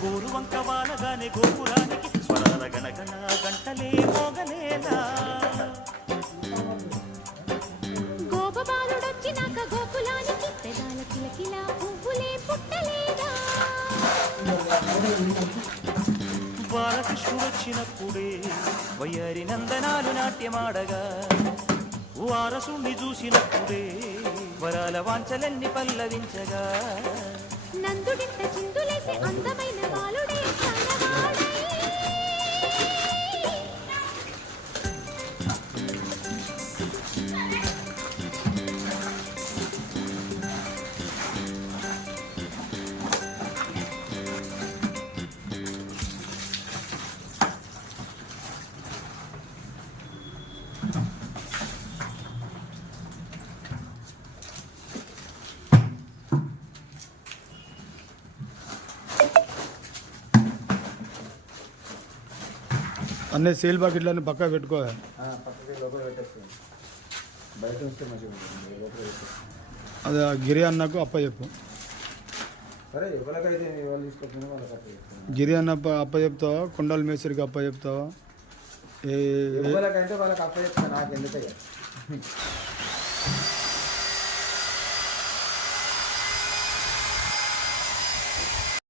గోరువంక వాలగానే గోపురానికి స్వరాల గణగణ గంటలే మోగలేలా గోపబాలుడొచ్చినాక గోకులానికి పెదాల కిలకిల పువ్వులే పుట్టలేదా బాలకృష్ణుడొచ్చినప్పుడే వయ్యారి నందనాలు నాట్యమాడగా వారసుణ్ణి చూసినప్పుడే వరాల వాంఛలన్నీ పల్లవించగా నందుడింత చిందులేసి అందమైన బాలుడే కనవాడై అన్నీ సీల్ బాకెట్లన్నీ పక్కా పెట్టుకో. అది గిరి అన్నకు అప్ప చెప్పు. గిరి అన్న అప్ప చెప్తావా, కొండల మేస్త్రికి అప్ప చెప్తావా? వాళ్ళకి అప్ప చెప్తా, నాకు ఎందుకయ్యా.